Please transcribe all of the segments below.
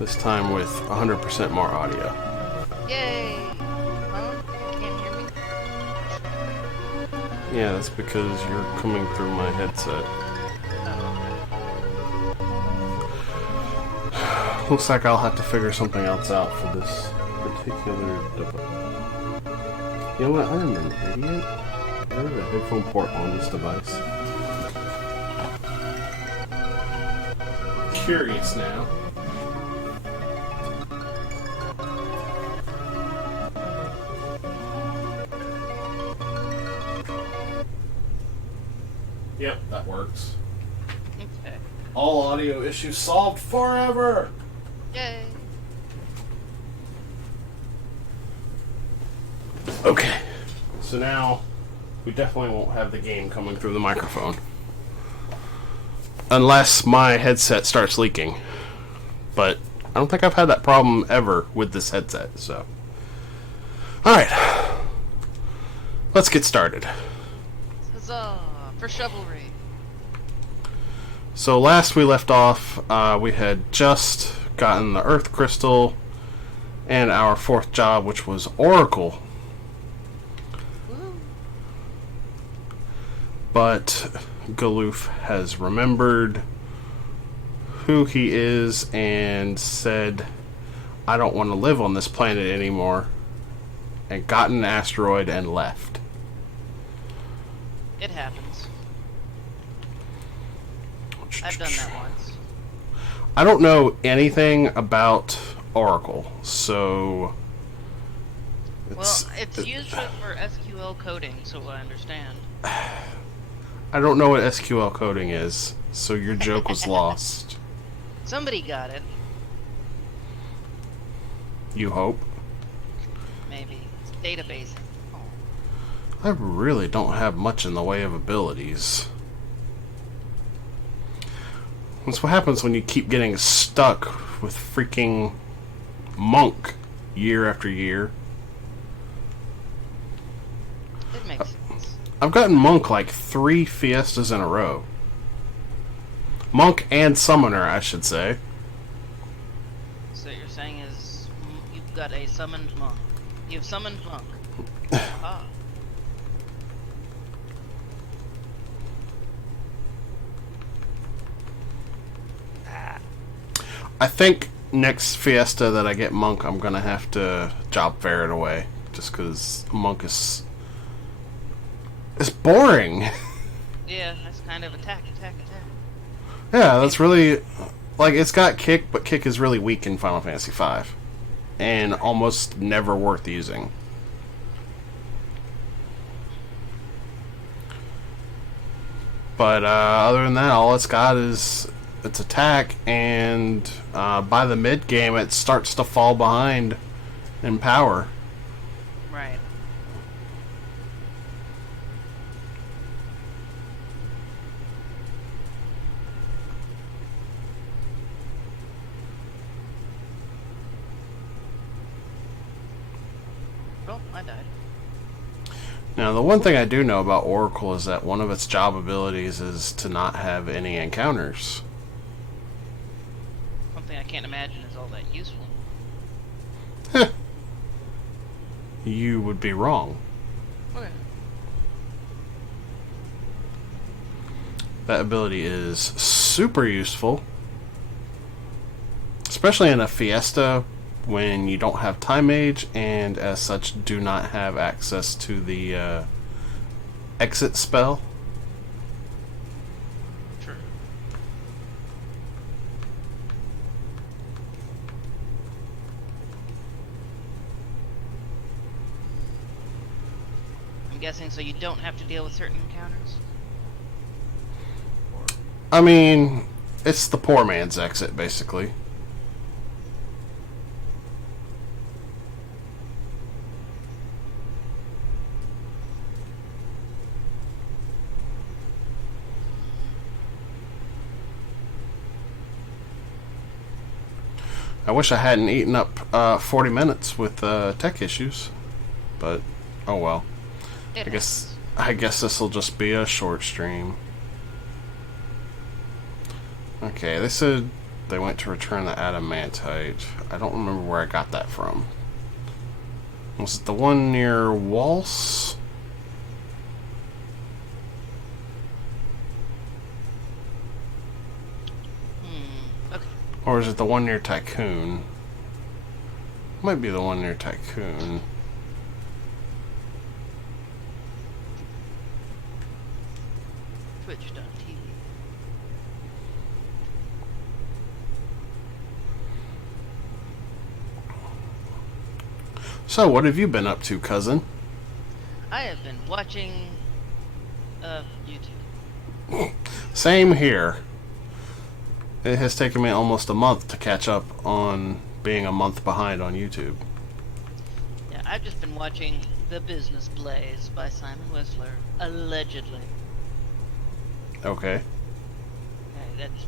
This time with 100% more audio. Yay! Huh? Can't hear me? Yeah, that's because you're coming through my headset. Oh, Looks like I'll have to figure something else out for this particular device. You know what? I'm an idiot. I have a headphone port on this device. Curious now. Yep, that works. okay. All audio issues solved forever! Yay! Okay, so now we definitely won't have the game coming through the microphone. Unless my headset starts leaking. But I don't think I've had that problem ever with this headset, so. Alright. Let's get started. Huzzah! For chivalry. So last we left off, we had just gotten the Earth Crystal and our fourth job, which was Oracle. Woo! But Galoof has remembered who he is and said, I don't want to live on this planet anymore, and got an asteroid and left. It happens. I've done that once. I don't know anything about Oracle, so Well, it's used for SQL coding, so I understand. I don't know what SQL coding is, so your joke was lost. Somebody got it. You hope. Maybe. It's database. Oh. I really don't have much in the way of abilities. That's what happens when you keep getting stuck with freaking Monk year after year. It makes sense. I've gotten Monk like 3 Fiestas in a row. Monk and Summoner, I should say. So you're saying is you've got a summoned monk. You've summoned monk. Ah. I think next Fiesta that I get Monk, I'm gonna have to job fair it away. Just because Monk is... It's boring. Yeah, that's kind of attack. Yeah, that's really... Like, it's got kick, but kick is really weak in Final Fantasy V. And almost never worth using. But other than that, all it's got is its attack, and by the mid game, it starts to fall behind in power. Right. Oh, I died. Now, the one thing I do know about Oracle is that one of its job abilities is to not have any encounters. Something I can't imagine is all that useful. You would be wrong. Okay. That ability is super useful, especially in a Fiesta when you don't have Time Mage and as such do not have access to the exit spell. Sure. I'm guessing so you don't have to deal with certain encounters? I mean, it's the poor man's exit, basically. I wish I hadn't eaten up 40 minutes with tech issues, but oh well. It I guess this will just be a short stream. Okay, they said They went to return the adamantite. I don't remember where I got that from. Was it the one near Waltz? Okay. Or is it the one near Tycoon? Might be the one near Tycoon. Twitch.tv. So, what have you been up to, cousin? I have been watching YouTube. Same here. It has taken me almost a month to catch up on being a month behind on YouTube. Yeah, I've just been watching The Business Blaze by Simon Whistler, allegedly. Okay. Okay, that's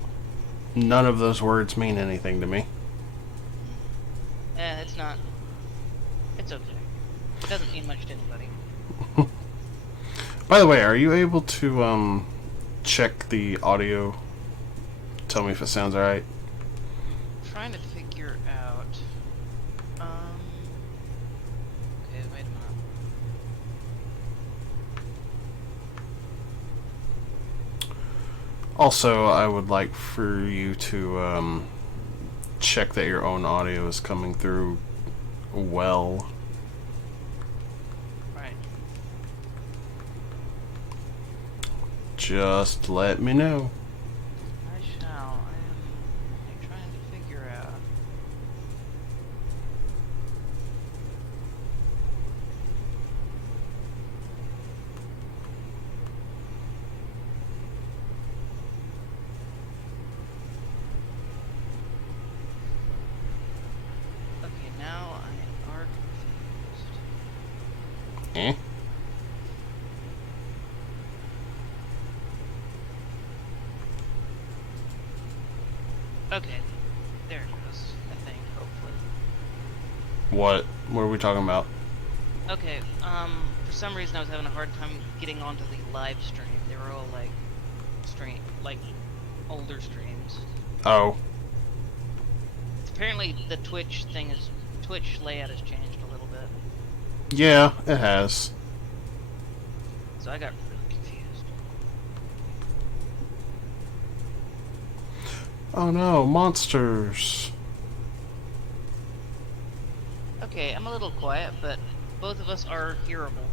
None of those words mean anything to me. it's not. It's okay. It doesn't mean much to anybody. By the way, are you able to check the audio? Tell me if it sounds alright. Trying to figure out. Okay, wait a minute. Also, I would like for you to check that your own audio is coming through well. Right. Just let me know. I shall. I'm trying to figure out. Okay, now I are confused. Eh? Okay, there it goes. I think, hopefully. What are we talking about? Okay, for some reason I was having a hard time getting onto the live stream. They were all like older streams. Oh. Apparently the Twitch layout has changed a little bit. Yeah, it has. So I got really confused. Oh no, monsters. Okay, I'm a little quiet, but both of us are hearable.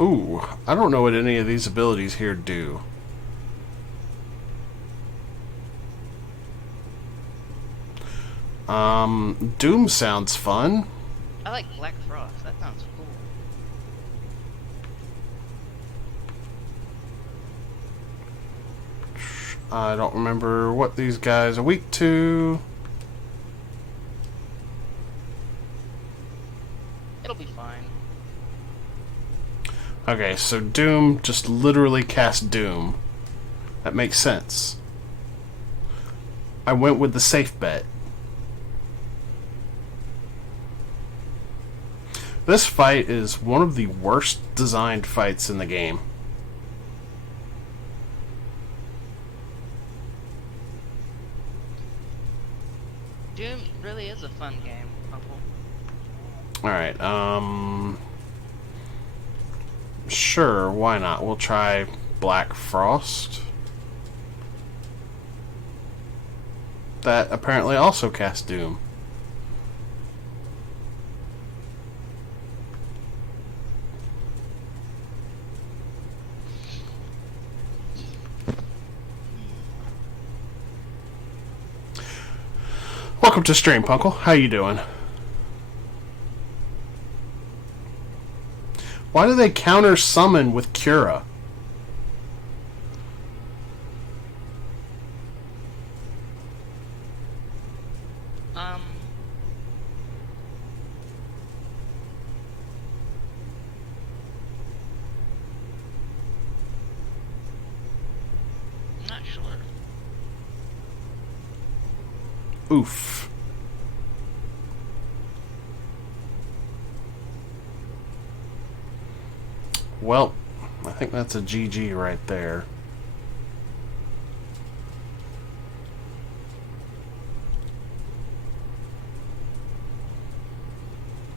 Ooh, I don't know what any of these abilities here do. Doom sounds fun. I like Black Frost. That sounds cool. I don't remember what these guys are weak to. It'll be fine. Okay, so Doom just literally cast Doom. That makes sense. I went with the safe bet. This fight is one of the worst designed fights in the game. Doom really is a fun game, Uncle. Alright, sure, why not? We'll try Black Frost. That apparently also casts Doom. Welcome to stream, Punkle. How you doing? Why do they counter summon with Cura? Not sure. Oof. Well, I think that's a GG right there.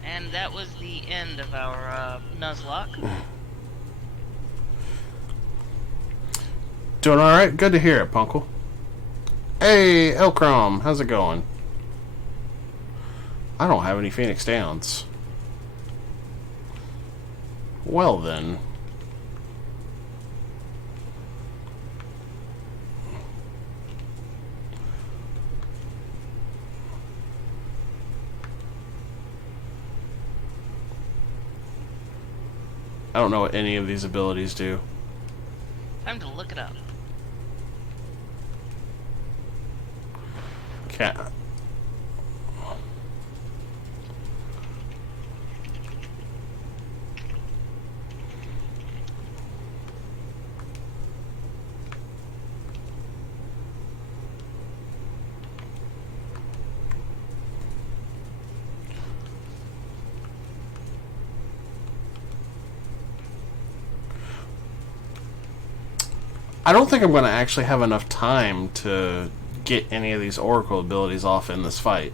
And that was the end of our Nuzlocke. Doing alright? Good to hear it, Punkle. Hey, Elcrom, how's it going? I don't have any Phoenix Downs. Well then. I don't know what any of these abilities do. Time to look it up. Can't. I don't think I'm going to actually have enough time to get any of these Oracle abilities off in this fight.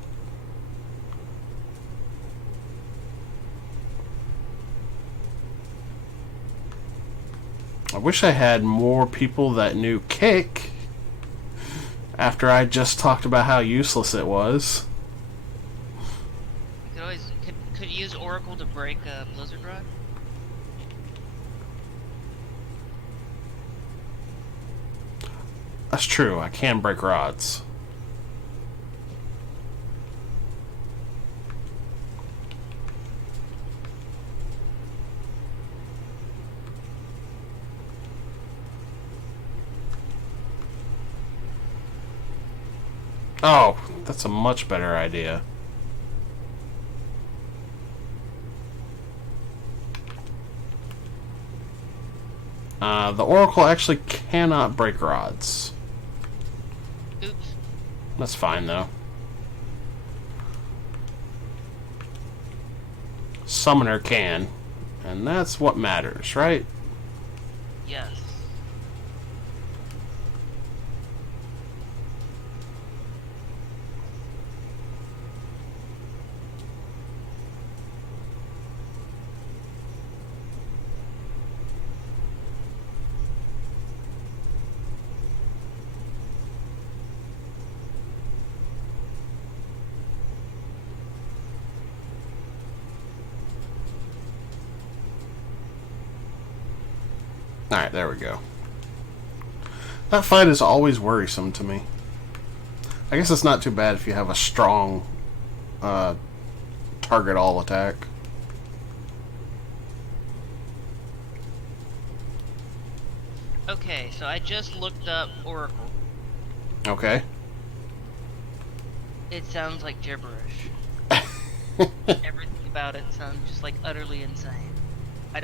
I wish I had more people that knew Kick after I just talked about how useless it was. You could use Oracle to break a Blizzard Rod. That's true, I can break rods. Oh, that's a much better idea. The Oracle actually cannot break rods. Oops. That's fine, though. Summoner can. And that's what matters, right? Yes. Alright, there we go. That fight is always worrisome to me. I guess it's not too bad if you have a strong target all attack. Okay, so I just looked up Oracle. Okay. It sounds like gibberish. Everything about it sounds just like utterly insane. I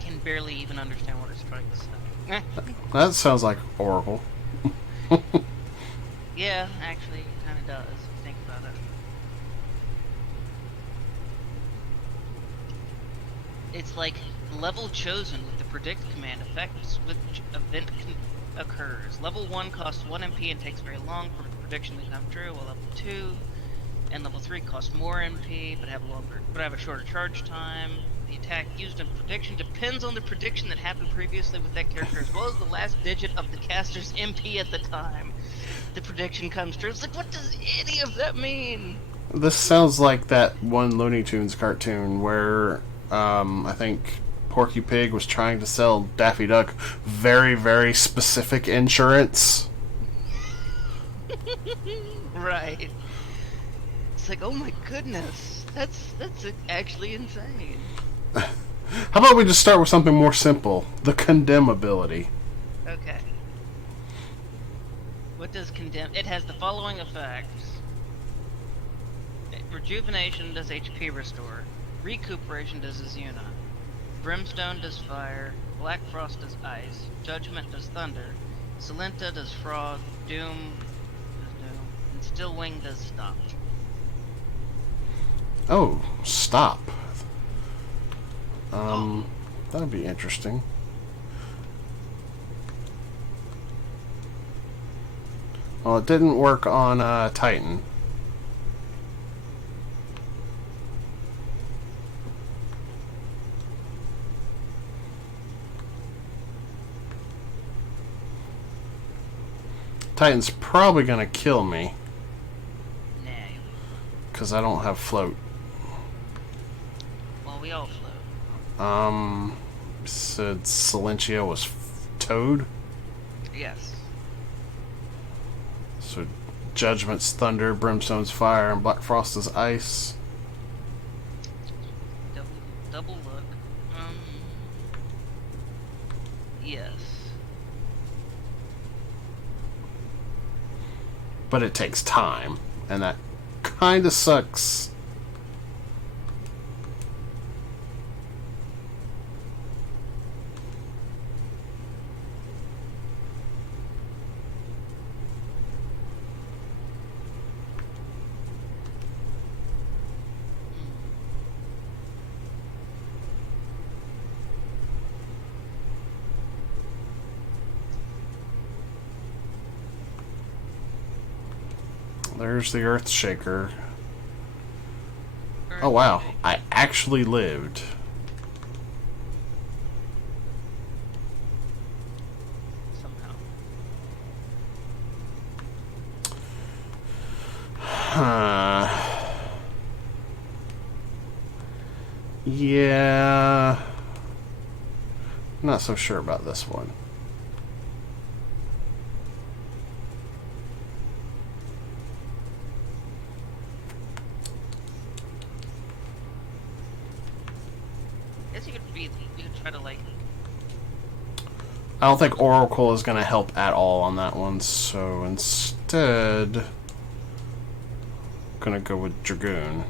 can barely even understand what it's trying to say. That sounds like Oracle. Yeah, actually, it kind of does, if you think about it. It's like level chosen with the predict command effects which event occurs. Level 1 costs 1 MP and takes very long for the prediction to come true, while level 2 and level 3 cost more MP but have a shorter charge time. The attack used in prediction depends on the prediction that happened previously with that character, as well as the last digit of the caster's MP at the time the prediction comes true. It's like, what does any of that mean? This sounds like that one Looney Tunes cartoon where I think Porky Pig was trying to sell Daffy Duck very, very specific insurance. Right. It's like, oh my goodness, that's actually insane. How about we just start with something more simple? The condemn ability. Okay. What does condemn? It has the following effects. Rejuvenation does HP restore. Recuperation does Azuna. Brimstone does fire. Black Frost does ice. Judgment does thunder. Silenta does frog. Doom does doom. And Stillwing does stop. Oh, stop. That'd be interesting. Well, it didn't work on Titan. Titan's probably gonna kill me. Nah. Because I don't have float. Well, we all float. Said Silencio was Toad. Yes. So Judgment's thunder, Brimstone's fire, and Black Frost is ice. Double look. Yes. But it takes time, and that kind of sucks. There's the Earth Shaker. Oh wow, I actually lived. Somehow. Yeah. Not so sure about this one. Guess you could try to like. I don't think Oracle is going to help at all on that one, so instead, I'm going to go with Dragoon.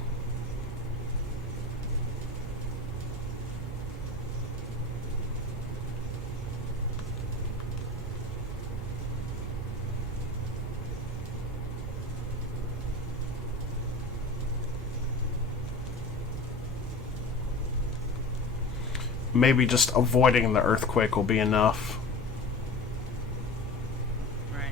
Maybe just avoiding the earthquake will be enough. Right.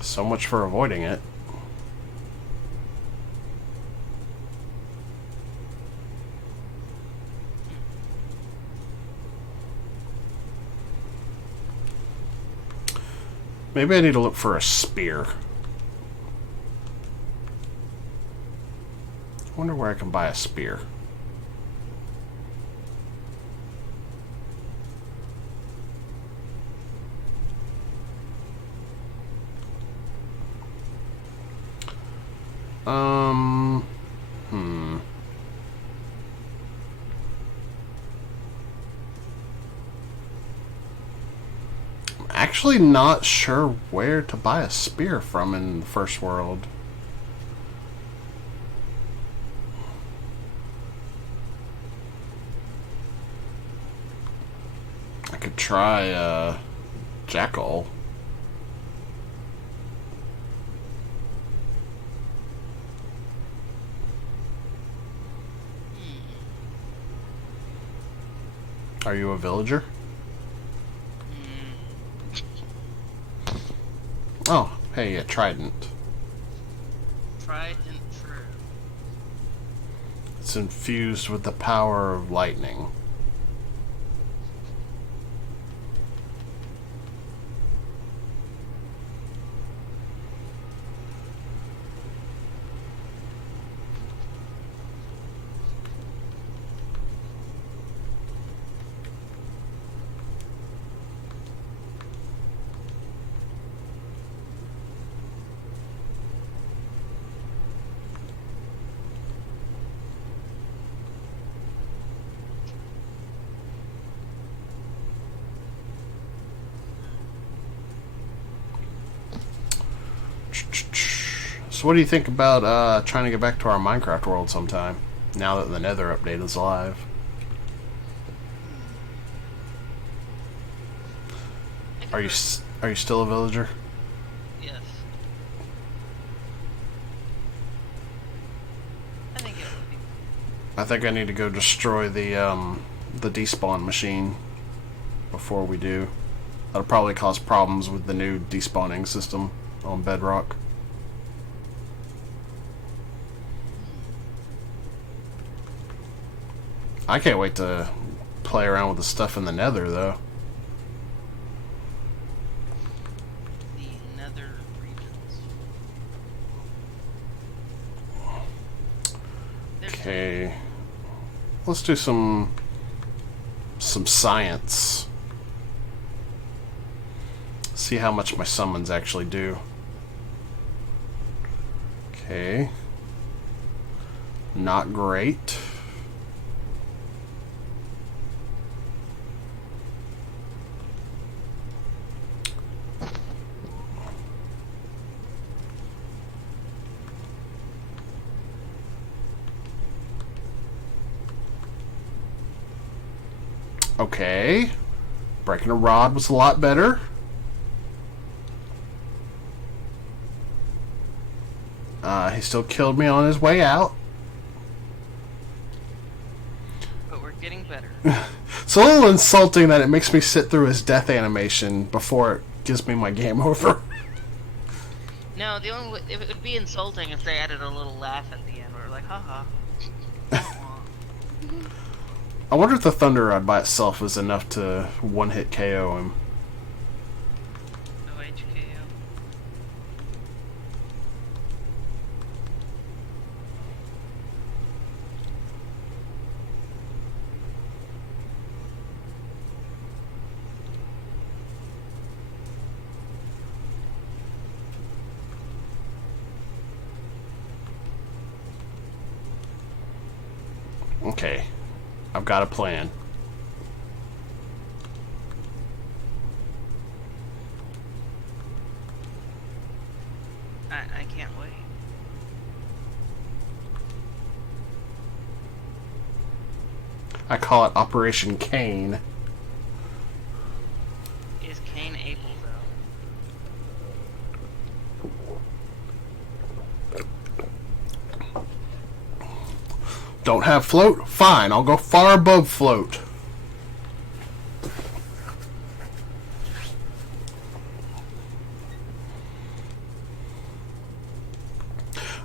So much for avoiding it. Maybe I need to look for a spear. I wonder where I can buy a spear. Hmm. Actually not sure where to buy a spear from in the first world. I could try Jackal. Are you a villager? Oh, hey, a trident. Trident true. It's infused with the power of lightning. So what do you think about trying to get back to our Minecraft world sometime, now that the Nether update is live? Are you still a villager? Yes. I think it would be. I think I need to go destroy the despawn machine before we do. That'll probably cause problems with the new despawning system on Bedrock. I can't wait to play around with the stuff in the Nether, though. The nether regions. Okay. Let's do some science. See how much my summons actually do. Okay. Not great. Okay. Breaking a rod was a lot better. He still killed me on his way out. But we're getting better. It's a little insulting that it makes me sit through his death animation before it gives me my game over. No, the only it would be insulting if they added a little laugh at the end where we're like, haha. I wonder if the Thunder Rod by itself is enough to one-hit KO him. No HKO. Okay. I've got a plan. I can't wait. I call it Operation Kane. Is Kane able though? Don't have float? Fine, I'll go far above float.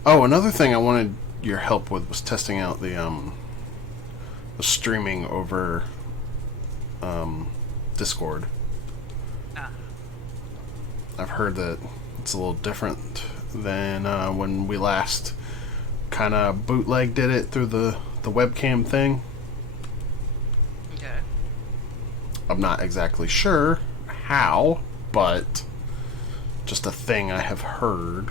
Oh, another thing I wanted your help with was testing out the streaming over Discord. Ah. I've heard that it's a little different than when we last kind of bootleg did it through the webcam thing. Okay. I'm not exactly sure how, but just a thing I have heard.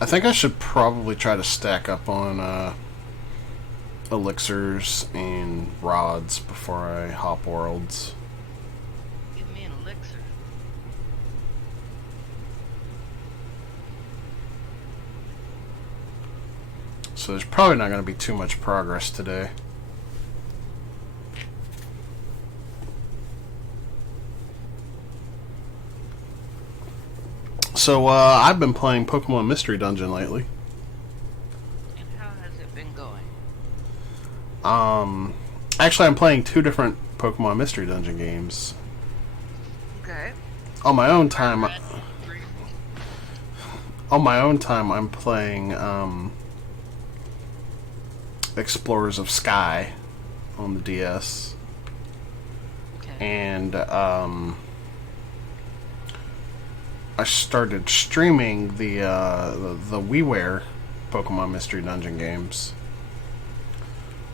I think I should probably try to stack up on elixirs and rods before I hop worlds. Give me an elixir. So there's probably not going to be too much progress today. So, I've been playing Pokemon Mystery Dungeon lately. And how has it been going? Actually, I'm playing two different Pokemon Mystery Dungeon games. Okay. On my own time, I'm playing, Explorers of Sky on the DS. Okay. And, I started streaming the WiiWare Pokemon Mystery Dungeon games,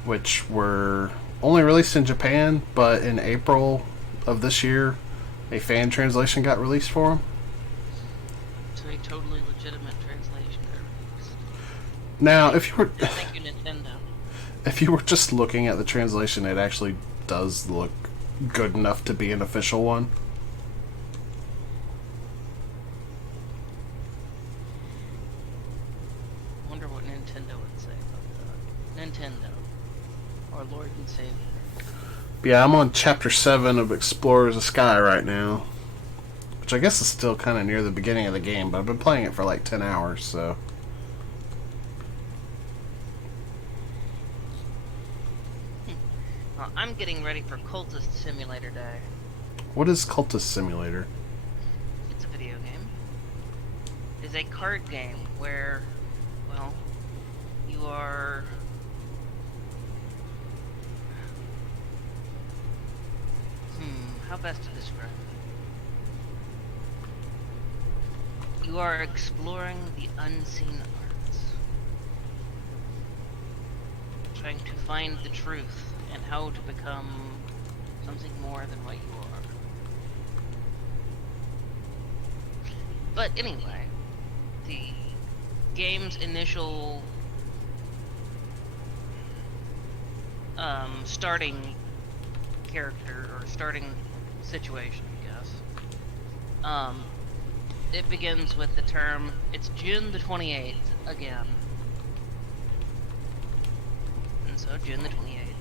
which were only released in Japan, but in April of this year, a fan translation got released for them. So a totally legitimate translation. Now, if you were Thank you, Nintendo. if you were just looking at the translation, it actually does look good enough to be an official one. Nintendo would say about that. Nintendo. Our Lord and Savior. Yeah, I'm on Chapter 7 of Explorers of Sky right now. Which I guess is still kind of near the beginning of the game, but I've been playing it for like 10 hours, so... Well, I'm getting ready for Cultist Simulator Day. What is Cultist Simulator? It's a video game. It's a card game where, well, you are... how best to describe it? You are exploring the unseen arts. Trying to find the truth and how to become something more than what you are. But anyway, the game's initial starting character or starting situation, I guess. It begins with the term, it's June the 28th again. And so June the 28th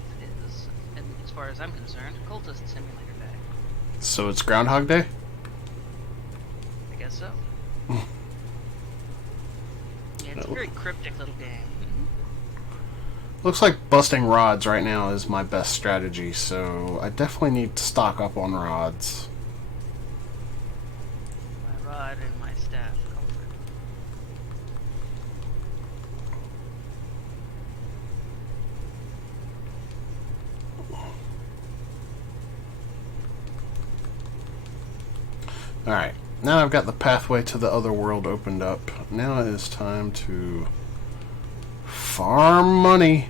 is, and as far as I'm concerned, Cultist Simulator Day. So it's Groundhog Day? I guess so. Yeah, it's a very cryptic little game. Looks like busting rods right now is my best strategy, so I definitely need to stock up on rods. My rod and my staff comfort. Alright, now I've got the pathway to the other world opened up. Now it is time to farm money.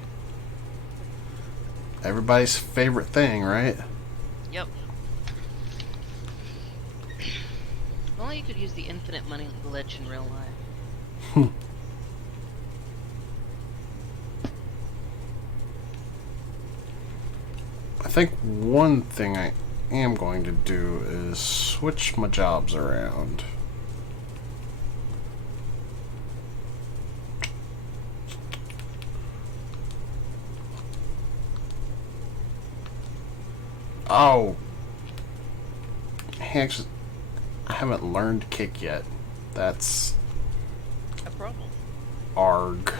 Everybody's favorite thing, right? Yep. If only you could use the infinite money glitch in real life. I think one thing I am going to do is switch my jobs around. Oh. Actually, I haven't learned kick yet. That's A problem. arg.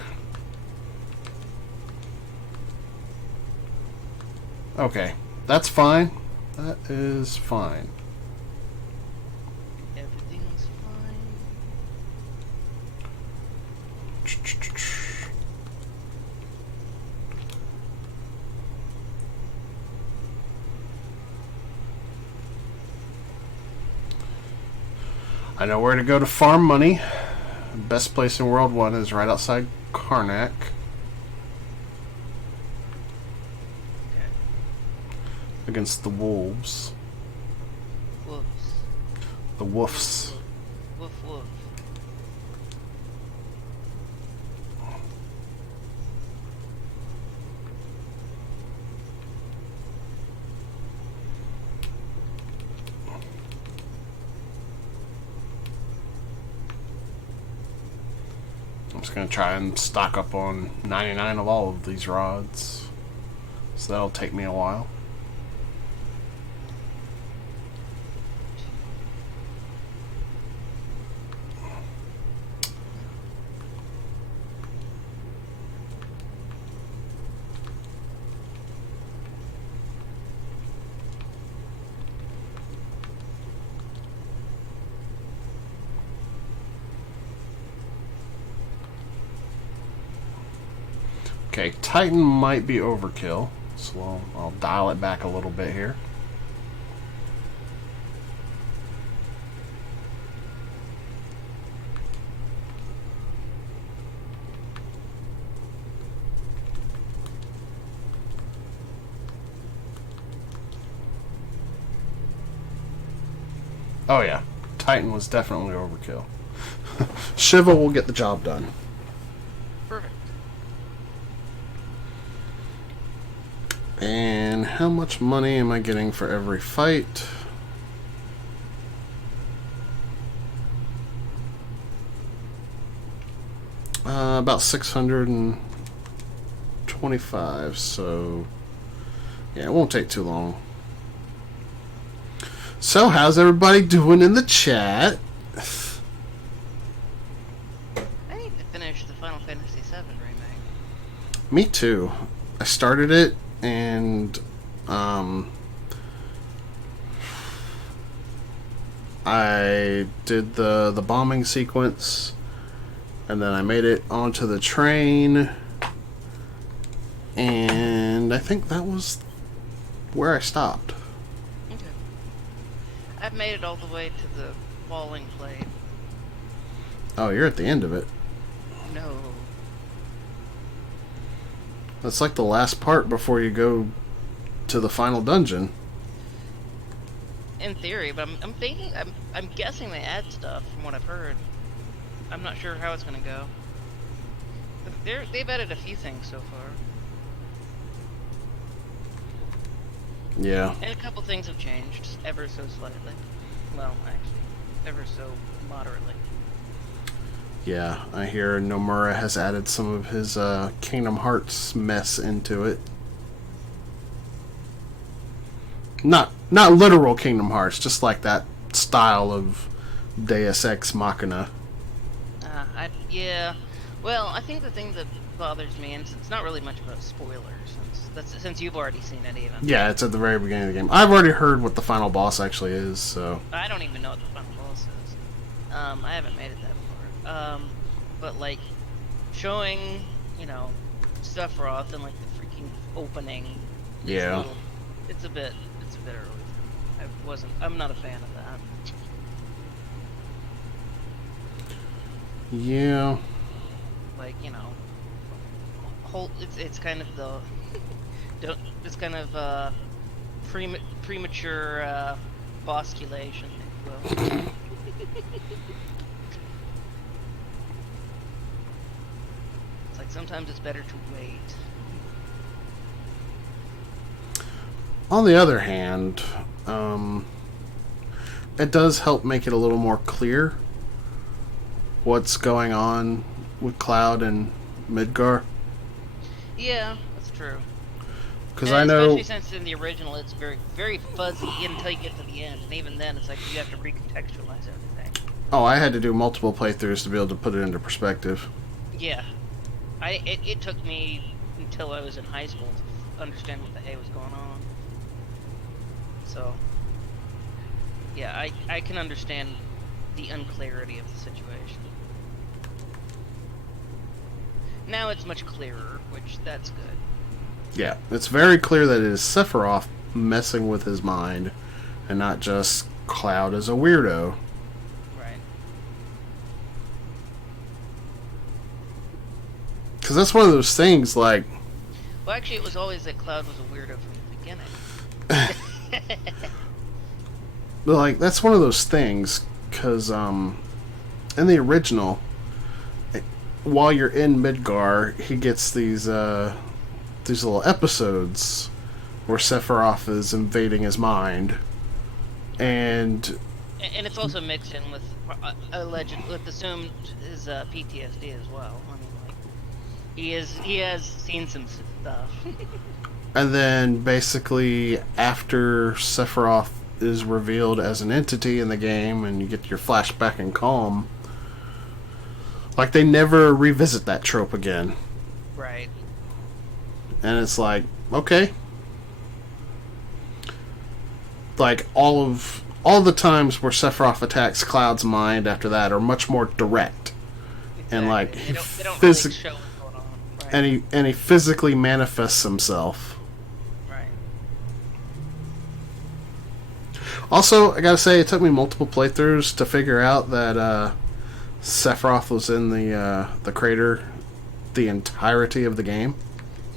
Okay, that's fine. That is fine. Everything's fine. I know where to go to farm money. The best place in World 1 is right outside Karnak. Okay. Against the wolves. Wolves. The woofs. Woof woof. I'm just going to try and stock up on 99 of all of these rods. So that'll take me a while. Okay, Titan might be overkill, so I'll dial it back a little bit here. Oh yeah, Titan was definitely overkill. Shiva will get the job done. Perfect. And how much money am I getting for every fight? About 625, so yeah, it won't take too long. So, how's everybody doing in the chat? I need to finish the Final Fantasy VII remake. Me too. I started it, and I did the bombing sequence, and then I made it onto the train, and I think that was where I stopped. Okay. I've made it all the way to the falling plate. Oh, you're at the end of it. No. That's like the last part before you go to the final dungeon. In theory, but I'm guessing they add stuff from what I've heard. I'm not sure how it's gonna go. But they've added a few things so far. Yeah. And a couple things have changed, ever so slightly. Well, actually, ever so moderately. Yeah, I hear Nomura has added some of his Kingdom Hearts mess into it. Not literal Kingdom Hearts, just like that style of Deus Ex Machina. Yeah. Well, I think the thing that bothers me, and it's not really much of a spoiler, since you've already seen it even. Yeah, it's at the very beginning of the game. I've already heard what the final boss actually is, so... I don't even know what the final boss is. I haven't made it that far. But like, showing, Sephiroth and like the freaking opening. Yeah. It's a bit early. I'm not a fan of that. Yeah. Like, it's kind of the it's kind of premature bosculation, if you will. It's like sometimes it's better to wait. On the other hand, it does help make it a little more clear what's going on with Cloud and Midgar. Yeah, that's true. Because I know, especially since in the original it's very, very fuzzy until you get to the end, and even then it's like you have to recontextualize everything. Oh, I had to do multiple playthroughs to be able to put it into perspective. Yeah, it took me until I was in high school to understand what the hay was going on. So, yeah, I can understand the unclarity of the situation. Now it's much clearer, which that's good. Yeah, it's very clear that it is Sephiroth messing with his mind, and not just Cloud as a weirdo. Right. Because that's one of those things, like... Well, actually, it was always that Cloud was a weirdo from the beginning. But, like, that's one of those things, because, in the original, while you're in Midgar, he gets these little episodes where Sephiroth is invading his mind, and it's also mixed in with assumed his PTSD as well. I mean, like, he has seen some stuff. and then basically after Sephiroth is revealed as an entity in the game, and you get your flashback and calm. Like, they never revisit that trope again. Right. And it's like, okay. Like, all the times where Sephiroth attacks Cloud's mind after that are much more direct. Exactly. And, like, they don't really show what's going on. Right. And he physically manifests himself. Right. Also, I gotta say, it took me multiple playthroughs to figure out that, Sephiroth was in the crater the entirety of the game.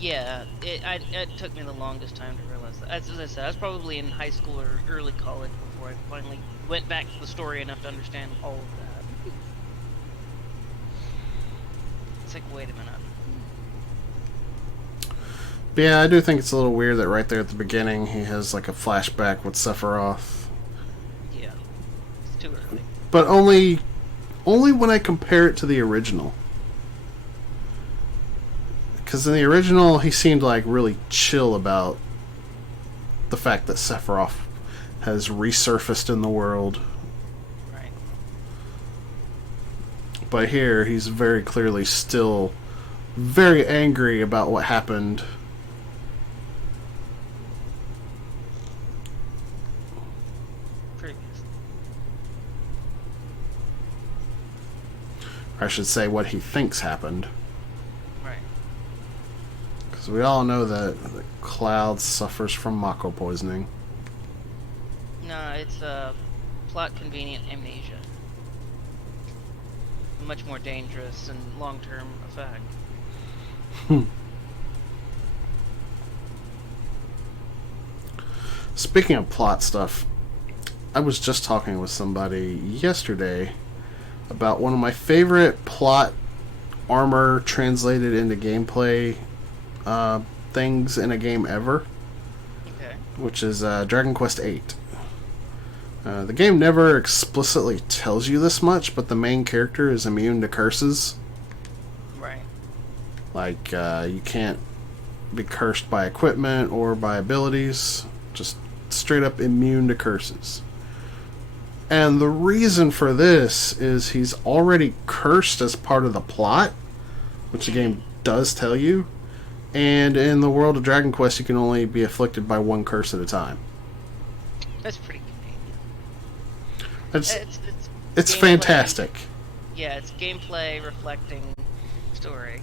Yeah, it took me the longest time to realize that. As I said, I was probably in high school or early college before I finally went back to the story enough to understand all of that. It's like, wait a minute. But yeah, I do think it's a little weird that right there at the beginning he has like a flashback with Sephiroth. Yeah, it's too early. But only when I compare it to the original. Because in the original, he seemed like really chill about the fact that Sephiroth has resurfaced in the world. Right. But here, he's very clearly still very angry about what happened. Previous. Or I should say, what he thinks happened. Right. Because we all know that Cloud suffers from Mako poisoning. No, it's a plot convenient amnesia. Much more dangerous and long-term effect. Speaking of plot stuff, I was just talking with somebody yesterday about one of my favorite plot armor translated into gameplay things in a game ever, Okay. which is Dragon Quest VIII. The game never explicitly tells you this much, but the main character is immune to curses. Right. Like, you can't be cursed by equipment or by abilities. Just straight up immune to curses. And the reason for this is he's already cursed as part of the plot, which the game does tell you. And in the world of Dragon Quest, you can only be afflicted by one curse at a time. That's pretty convenient. It's gameplay. fantastic. Yeah, it's gameplay reflecting story.